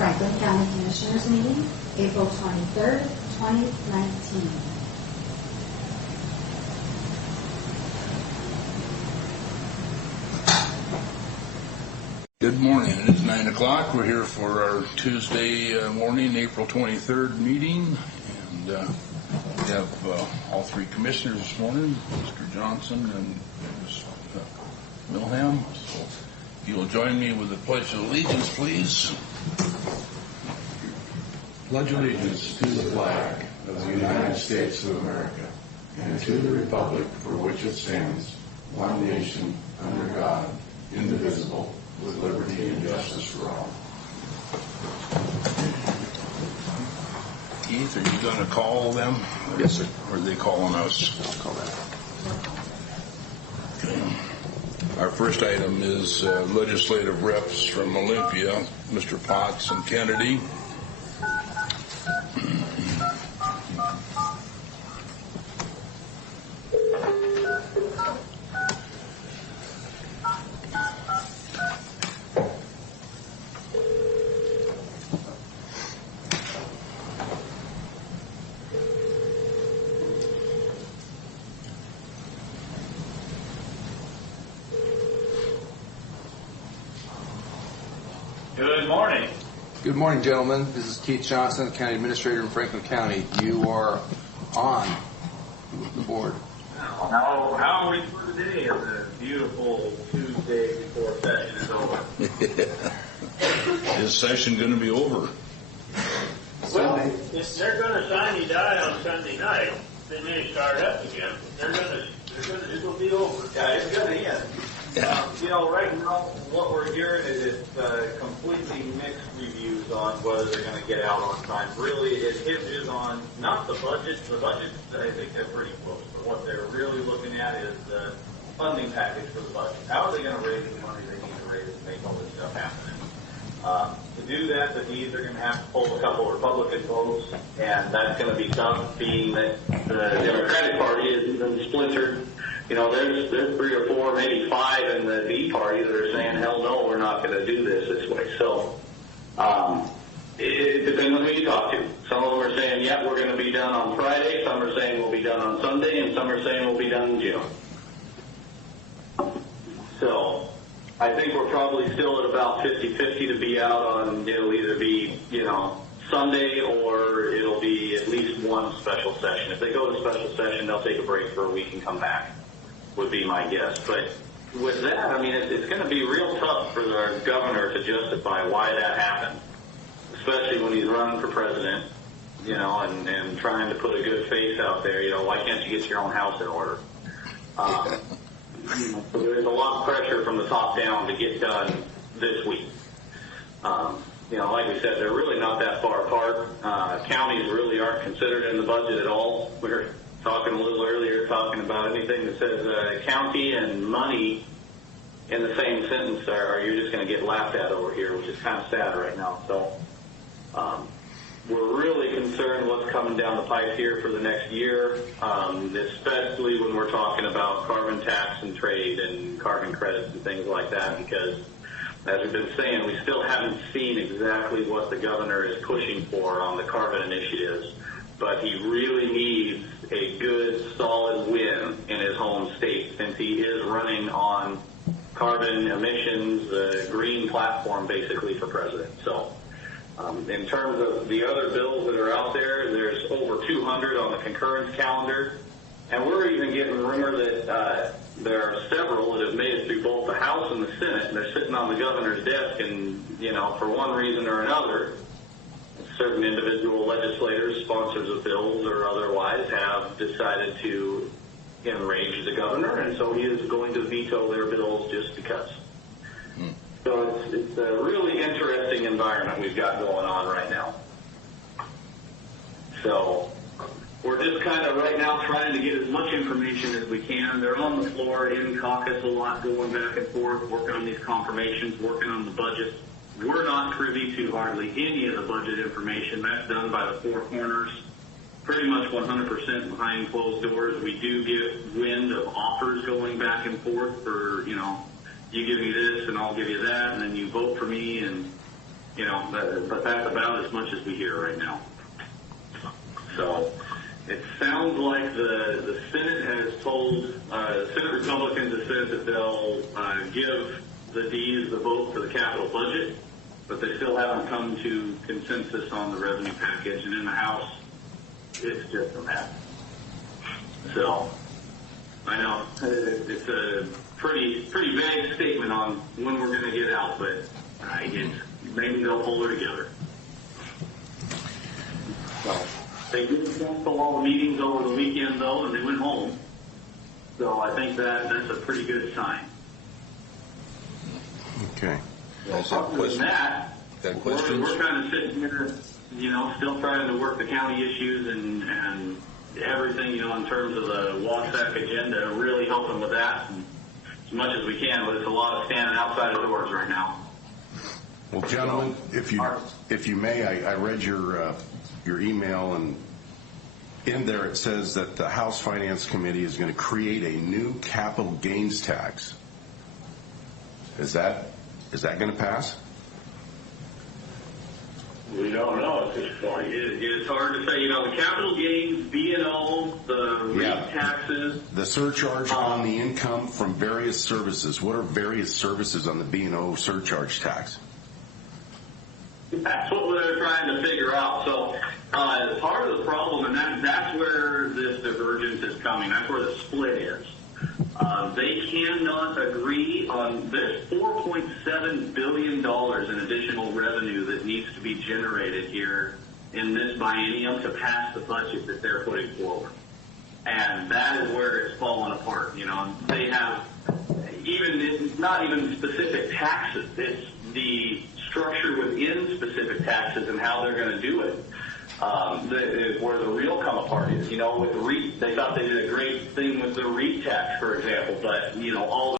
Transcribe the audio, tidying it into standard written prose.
Franklin County Commissioners meeting, April 23rd, 2019. Good morning. It is 9 o'clock. We're here for our Tuesday morning, April 23rd meeting. And we have all three commissioners this morning, Mr. Johnson and Ms. Milham. So if you will join me with the Pledge of Allegiance, please. Pledge allegiance to the flag of the United States of America and to the republic for which it stands, one nation, under God, indivisible, with liberty and justice for all. Keith, are you going to call them? Yes, sir. Or are they calling us? I'll call that. Okay. Our first item is legislative reps from Olympia, Mr. Potts and Kennedy. Good morning. Good morning, gentlemen. This is Keith Johnson, County Administrator in Franklin County. You are on the board. How are we for today on a beautiful Tuesday before session is over? Is session going to be over? Well, if they're going to shiny die on Sunday night, they may start up again. It'll be over. Yeah, it's going to end. Right now, what we're hearing is completely mixed reviews on whether they're going to get out on time. Really, it hinges on not the budget. The budget, I think they're pretty close. But what they're really looking at is the funding package for the budget. How are they going to raise the money they need to raise to make all this stuff happen? To do that, the D's are going to have to pull a couple of Republican votes, and that's going to be tough, being that the Democratic Party is even splintered. There's 3 or 4, maybe 5 in the D party that are saying, hell no, we're not going to do this way. So it depends on who you talk to. Some of them are saying, yeah, we're going to be done on Friday. Some are saying we'll be done on Sunday, and some are saying we'll be done in June. So I think we're probably still at about 50-50 to be out on, it'll either be, Sunday or it'll be at least one special session. If they go to special session, they'll take a break for a week and come back, would be my guess. But with that, it's going to be real tough for the governor to justify why that happened, especially when he's running for president, and trying to put a good face out there. Why can't you get your own house in order? So there's a lot of pressure from the top down to get done this week. Like we said, they're really not that far apart. Counties really aren't considered in the budget at all. We were talking a little earlier, talking about anything that says county and money in the same sentence, or you're just going to get laughed at over here, which is kind of sad right now. So we're really concerned what's coming down the pipe here for the next year, especially when we're talking about carbon tax and trade and carbon credits and things like that, because as we've been saying, we still haven't seen exactly what the governor is pushing for on the carbon initiatives, but he really needs a good, solid win in his home state, since he is running on carbon emissions, the green platform basically for president. So in terms of the other bills that are out there, there's over 200 on the concurrence calendar, and we're even getting rumor that there are several that have made it through both the House and the Senate, and they're sitting on the governor's desk, and, for one reason or another, certain individual legislators, sponsors of bills or otherwise, have decided to enrage the governor, and so he is going to veto their bills just because. So it's a really interesting environment we've got going on right now. So we're just kind of right now trying to get as much information as we can. They're on the floor in caucus a lot, going back and forth, working on these confirmations, working on the budget. We're not privy to hardly any of the budget information. That's done by the four corners, pretty much 100% behind closed doors. We do get wind of offers going back and forth for, you give me this and I'll give you that, and then you vote for me, and but that's about as much as we hear right now. So it sounds like the Senate has told Senate Republicans have said that they'll give the D's the vote for the capital budget, but they still haven't come to consensus on the revenue package. And in the House, it's just a mess. So I know it's a pretty vague statement on when we're going to get out, but I guess maybe they'll pull her together. So they did cancel all the meetings over the weekend, though, and they went home. So I think that's a pretty good sign. Okay. Other than that, we're kind of sitting here, still trying to work the county issues and everything, in terms of the WASAC agenda, really helping with that as much as we can, but it's a lot of standing outside of doors right now. Well, gentlemen, if you may, I read your email, and in there it says that the House Finance Committee is going to create a new capital gains tax. Is that going to pass? We don't know at this point. It's hard to say. The capital gains, B&O, the REIT taxes. The surcharge on the income from various services. What are various services on the B&O surcharge tax? That's what they're trying to figure out. So part of the problem, and that's where this divergence is coming. That's where the split is. They cannot agree on this $4.7 billion in additional revenue that needs to be generated here in this biennium to pass the budget that they're putting forward. And that is where it's falling apart. They have it's not even specific taxes. It's the structure within specific taxes and how they're going to do it. Where the real come apart is, with the REIT, they thought they did a great thing with the REIT tax, for example, but, all